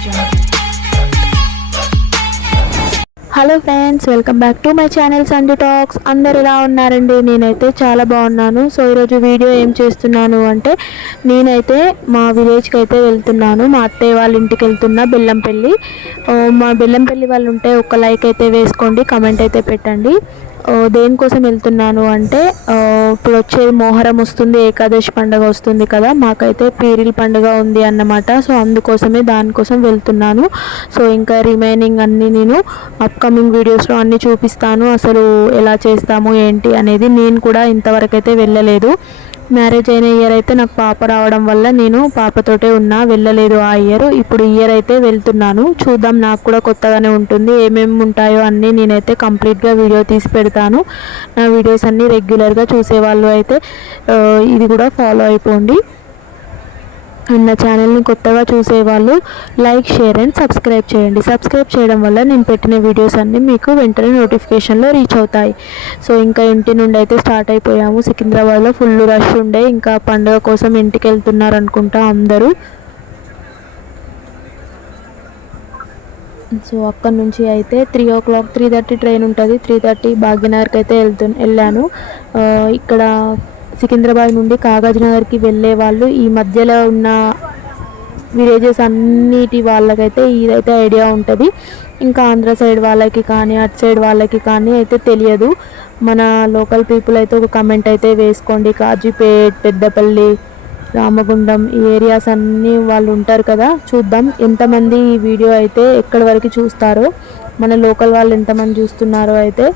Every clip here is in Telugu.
Hello friends, welcome back to my channel Sunday talks. అందరు ఎలా ఉన్నారండి? నేనైతే చాలా బాగున్నాను. సో ఈరోజు వీడియో ఏం చేస్తున్నాను అంటే, నేనైతే మా విలేజ్కి అయితే వెళ్తున్నాను. మా అత్తయ్య వాళ్ళ ఇంటికి వెళ్తున్నా, బెల్లంపల్లి. మా బెల్లంపల్లి వాళ్ళు ఉంటే ఒక లైక్ అయితే వేసుకోండి, కమెంట్ అయితే పెట్టండి. దేనికోసం వెళ్తున్నాను అంటే, ఇప్పుడు వచ్చేది మొహరం వస్తుంది, ఏకాదశి పండుగ వస్తుంది కదా, మాకైతే పీరిల్ పండుగ ఉంది అన్నమాట. సో అందుకోసమే దానికోసం వెళ్తున్నాను. సో ఇంకా రిమైనింగ్ అన్నీ నేను అప్కమింగ్ వీడియోస్లో అన్నీ చూపిస్తాను. అసలు ఎలా చేస్తాము ఏంటి అనేది. నేను కూడా ఇంతవరకు అయితే వెళ్ళలేదు. మ్యారేజ్ అయిన ఇయర్ అయితే నాకు పాప రావడం వల్ల నేను పాపతోటే ఉన్నా, వెళ్ళలేదు ఆ ఇయర్. ఇప్పుడు ఇయర్ అయితే వెళ్తున్నాను. చూద్దాం, నాకు కూడా కొత్తగానే ఉంటుంది. ఏమేమి ఉంటాయో అన్నీ నేనైతే కంప్లీట్గా వీడియో తీసి పెడతాను. నా వీడియోస్ అన్నీ రెగ్యులర్గా చూసేవాళ్ళు అయితే ఇది కూడా ఫాలో అయిపోండి. నా ఛానల్ని కొత్తగా చూసేవాళ్ళు లైక్, షేర్ అండ్ సబ్స్క్రైబ్ చేయండి. సబ్స్క్రైబ్ చేయడం వల్ల నేను పెట్టిన వీడియోస్ అన్నీ మీకు వెంటనే నోటిఫికేషన్లో రీచ్ అవుతాయి. సో ఇంకా ఇంటి నుండి అయితే స్టార్ట్ అయిపోయాము. సికింద్రాబాద్లో ఫుల్ రష్ ఉండే, ఇంకా పండుగ కోసం ఇంటికి వెళ్తున్నారు అనుకుంటా అందరూ. సో అక్కడ నుంచి అయితే 3:30 ట్రైన్ ఉంటుంది. 3:30 భాగ్యనగర్కి అయితే వెళ్ళాను. ఇక్కడ సికింద్రాబాద్ నుండి కాగజ్నగర్కి వెళ్ళే వాళ్ళు, ఈ మధ్యలో ఉన్న విలేజెస్ అన్నిటి వాళ్ళకైతే ఇదైతే ఐడియా ఉంటుంది. ఇంకా ఆంధ్ర సైడ్ వాళ్ళకి కానీ, అటు సైడ్ వాళ్ళకి కానీ అయితే తెలియదు. మన లోకల్ పీపుల్ అయితే ఒక కమెంట్ అయితే వేసుకోండి. కాజీపేట్, పెద్దపల్లి, రామగుండం ఈ ఏరియాస్ అన్నీ వాళ్ళు ఉంటారు కదా. చూద్దాం ఎంతమంది ఈ వీడియో అయితే ఎక్కడి వరకు చూస్తారో, మన లోకల్ వాళ్ళు ఎంతమంది చూస్తున్నారో అయితే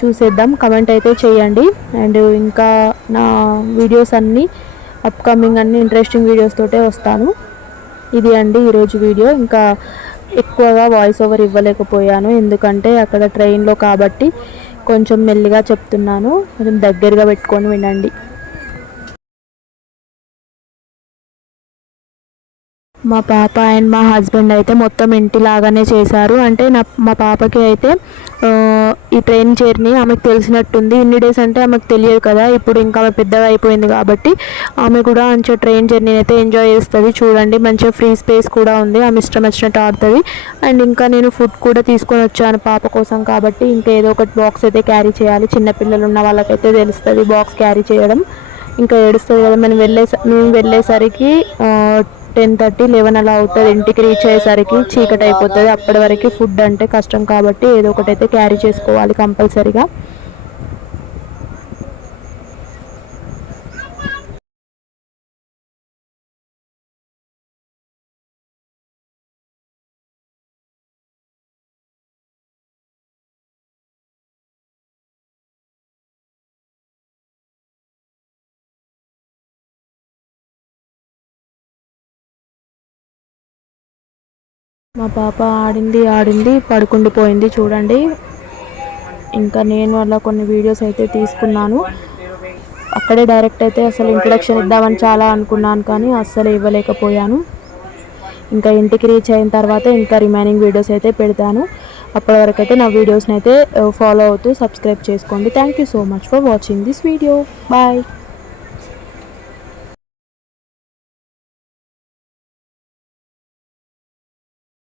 చూసేద్దాం. కమెంట్ అయితే చేయండి. అండ్ ఇంకా నా వీడియోస్ అన్నీ అప్కమింగ్ అన్నీ ఇంట్రెస్టింగ్ వీడియోస్ తోటే వస్తాను. ఇది అండి ఈరోజు వీడియో. ఇంకా ఎక్కువగా వాయిస్ ఓవర్ ఇవ్వలేకపోయాను, ఎందుకంటే అక్కడ ట్రైన్లో కాబట్టి కొంచెం మెల్లిగా చెప్తున్నాను. కొంచెం దగ్గరగా పెట్టుకొని వినండి. మా పాప అండ్ మా హస్బెండ్ అయితే మొత్తం ఇంటిలాగానే చేశారు. అంటే మా పాపకి అయితే ఈ ట్రైన్ జర్నీ ఆమెకు తెలిసినట్టుంది. ఇన్ని డేస్ అంటే ఆమెకు తెలియదు కదా. ఇప్పుడు ఇంకా ఆమె పెద్దగా అయిపోయింది కాబట్టి ఆమె కూడా మంచిగా ట్రైన్ జర్నీని అయితే ఎంజాయ్ చేస్తుంది. చూడండి, మంచిగా ఫ్రీ స్పేస్ కూడా ఉంది, ఆమె ఇష్టం వచ్చినట్టు ఆడుతుంది. అండ్ ఇంకా నేను ఫుడ్ కూడా తీసుకొని వచ్చాను పాప కోసం కాబట్టి, ఇంకా ఏదో ఒకటి బాక్స్ అయితే క్యారీ చేయాలి. చిన్నపిల్లలు ఉన్న వాళ్ళకైతే తెలుస్తుంది బాక్స్ క్యారీ చేయడం. ఇంకా ఏడుస్తుంది కదా. మేము వెళ్ళేసరికి 10:30, 11 అలా అవుతుంది. ఇంటికి రీచ్ అయ్యేసరికి చీకటి అయిపోతుంది. అప్పటి వరకు ఫుడ్ అంటే కష్టం కాబట్టి ఏదో ఒకటి అయితే క్యారీ చేసుకోవాలి కంపల్సరీగా. మా పాప ఆడింది పడుకుండిపోయింది చూడండి. ఇంకా నేను అలా కొన్ని వీడియోస్ అయితే తీసుకున్నాను. అక్కడే డైరెక్ట్ అయితే అసలు ఇంట్రడక్షన్ ఇద్దామని చాలా అనుకున్నాను, కానీ అస్సలు ఇవ్వలేకపోయాను. ఇంకా ఇంటికి రీచ్ అయిన తర్వాత ఇంకా రిమైనింగ్ వీడియోస్ అయితే పెడతాను. అప్పటి వరకు అయితే నా వీడియోస్ని అయితే ఫాలో అవుతూ సబ్స్క్రైబ్ చేసుకోండి. Thank you so much for watching this video. Bye.